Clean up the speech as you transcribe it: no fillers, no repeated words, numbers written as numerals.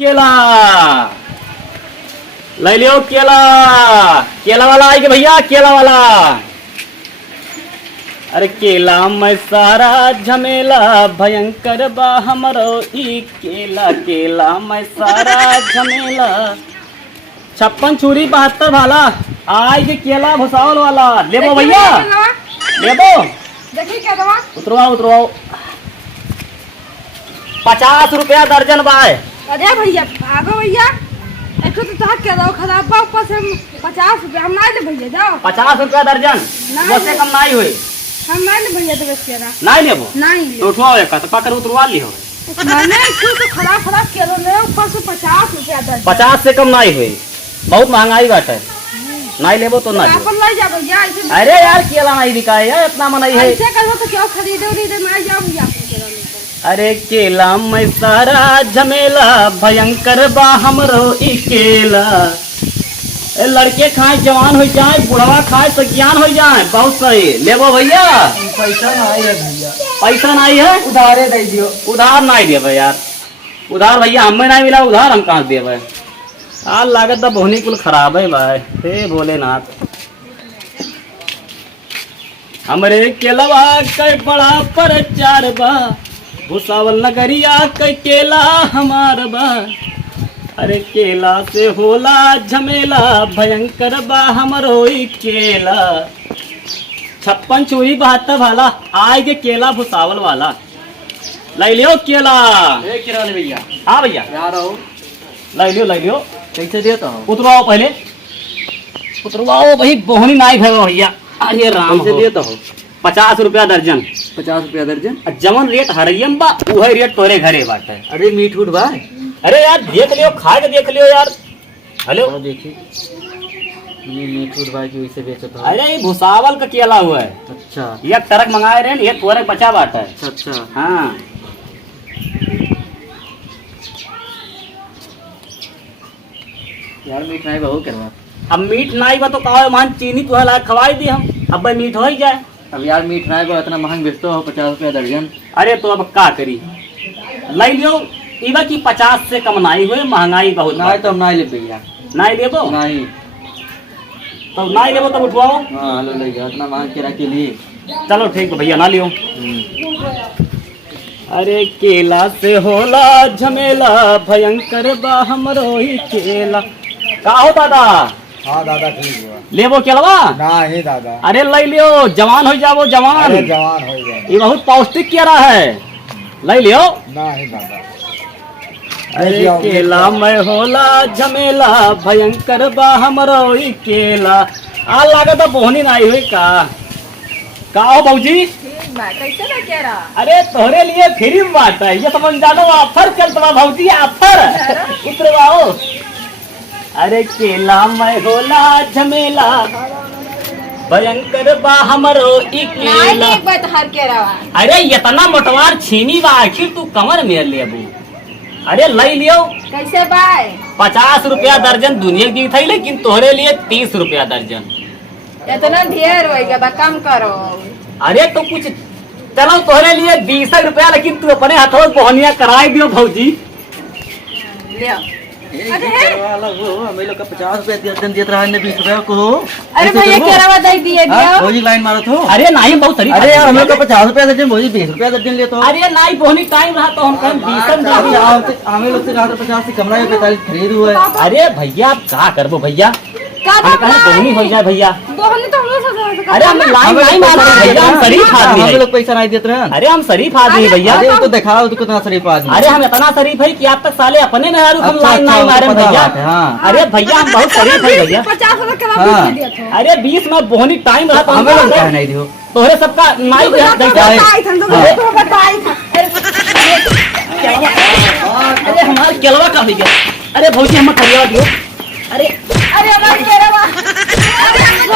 केला ले लियो। केला केला वाला आएगा भैया, केला वाला। अरे केला में सारा झमेला भयंकर बा हमरो ई केला। केला में सारा झमेला 56 चूरी 72 भाला आएगा केला भुसावल वाला। लेबो भैया, लेबो। देखिए क्या दवा उतरवाओ उतरवाओ। 50 रुपया दर्जन बाय। अरे भैया भागो भैया, एक तो ताक क्या दवा खराब बा, ऊपर से 50 रुपया हम ना ले भैया। जाओ 50 रुपया दर्जन, उससे कम नहीं हुई। हम ना ले भैया, तो बेच केला नहीं लेबो, नहीं ले तो उठवाओ एक तो पकड़ उतरवा लियो। मैंने इसको तो खराब खराब केला ले, ऊपर से 50 रुपया दर्जन। 50 से कम नहीं हुई, बहुत महंगाई बात है। नहीं लेबो तो ना अपन ले जा भैया ऐसे। अरे यार केला नहीं बिका है, इतना मनाई है। ऐसे करो तो क्यों खरीदो नहीं मैं जाओ भैया केला लेकर। अरे केला में सारा झमेला भयंकर बा हमरो ई केला। ए लड़के खाए जवान हो जाए, बुढ़वा खाए सज्ञान हो जाए, बहुत सही। लेबो भैया। पैसा नहीं है भैया, पैसा नहीं है, उधारे दे दियो। उधार नहीं देवे यार, उधार भैया हमें नहीं मिला, उधार हम कहाँ देवे। आज लागत तो बोहनी कुल खराब है भाई। हे भोलेनाथ। हमरे केलवा कई बड़ा प्रचार बा, भुसावल नगरिया कई केला हमार बा। अरे केला से होला झमेला भयंकर बा हमरो ई केला। 56 चूरी 72 भाला आएगे केला भुसावल वाला। ले लियो केला। किराने भैया। हाँ भैया यार आओ, ले लियो। कैसे देता हूँ? उतरवाओ पहले, उतरवाओ भाई। बोहनी नाई है भैया। अरे राम कैसे हो। देता हूँ? 50 रुपया दर्जन। 50 रुपया दर्जन। जमन रेट हरियम बा वही रेट तोरे घरे बाटे। अरे मीठ उठ भाई। अरे यार देख लियो, खा के देख लियो यार। हेलो देखिए ये मीठ उठ भाई की वैसे बेचता हूँ। अरे ये भुसावल का केला हुआ है। अच्छा एक ट्रक मंगाए रहे, एक तोरे 50 बाटा है। अच्छा अच्छा। हाँ यार मीठ नहीं बहु करवा। अब मीठ नाई बा तो कहो मान चीनी तो ला खवाई दी हम, अब भाई मीठ हो ही जाए। अब यार मीठ नहीं बहु इतना महंग बेचते हो, 50 रुपया दर्जन। अरे तो अब क्या करी, ले लियो। इवा की 50 से कम नहीं हुए, महंगाई बहुत नहीं तो हम नहीं ले भैया। नहीं देबो नहीं तो नहीं लेबो तब उठवाओ। हाँ लो ले जाओ, इतना महंग किरा के लिए। चलो ठीक है भैया, ना लियो। अरे केला से होला झमेला भयंकर बा हमरो ही केला। का हो दादा? हाँ दादा ठीक हुआ। लेबो केलवा? नहीं दादा, अरे ले लियो, जवान हो जाबो जवान। अरे जवान हो गए। ये बहुत पौष्टिक केला है, ले लियो। नहीं दादा, अरे केला में होला झमेला भयंकर बा हमरो ई केला। आ लागत बोहनी नहीं हुई का हो बाबूजी? कैसे ना कह रहा? अरे तोहरे लिए फ्री में बात है, ये समझ जानो। ऑफर चलता भाजी, ऑफर। उतरवाओ। अरे केला में होला झमेला भयंकर बा हमरो ई केला। एक बात हर कह रहा। अरे इतना मोटवार छीनी बा, आखिर तू कमर में लेबू। अरे ले लियो। कैसे बाय? 50 रुपया दर्जन दुनिया की थी, लेकिन तोहरे लिए 30 रुपया दर्जन। इतना ढेर होएगा, कम करो। अरे तो कुछ चलो तोहरे लिए 20 रुपया, लेकिन तू अपने हाथों बोहनिया कराई दियो भौजी। लियो। हमें लोग का 50 रुपया दर्जन देता रहा है, 20 रुपया को। अरे भैया केला दे दिए दियो। भोजी लाइन मारो तो। अरे नहीं बहुत सही। अरे यार हम लोग का 50 रुपया दर्जन, भोजी 20 रुपया दर्जन ले तो। अरे नहीं बोहनी टाइम रहा तो हम कहीं 20 हमें लोग से कहा था 50 से कमरा है, 45 खरीद हुआ है। अरे भैया आप क्या करबो भैया, का हम कहीं बोहनी हो जाए भैया। बोहनी तो हम लोग से। अरे हम लाइन नहीं मार रहे भैया, हम शरीफ आदमी हम है। लोग पैसा नहीं देते रहे। अरे हम शरीफ आदमी है भैया। अरे वो तो दिखाओ तो कितना शरीफ आदमी। अरे हम इतना शरीफ है कि आप तक साले अपने में हम अच्छा, लाइन अच्छा, नहीं मारे पता भैया। बात है, हाँ। अरे भैया हम बहुत शरीफ है भैया। 50 रुपया केला हाँ। बेच दिया था। अरे 20 में बोहनी टाइम रहा तो हम हमें लोग क्या नहीं दियो। तोहरे सबका नाई अरे हमारे केलवा का भैया। अरे भौजी हम खरीदा दियो।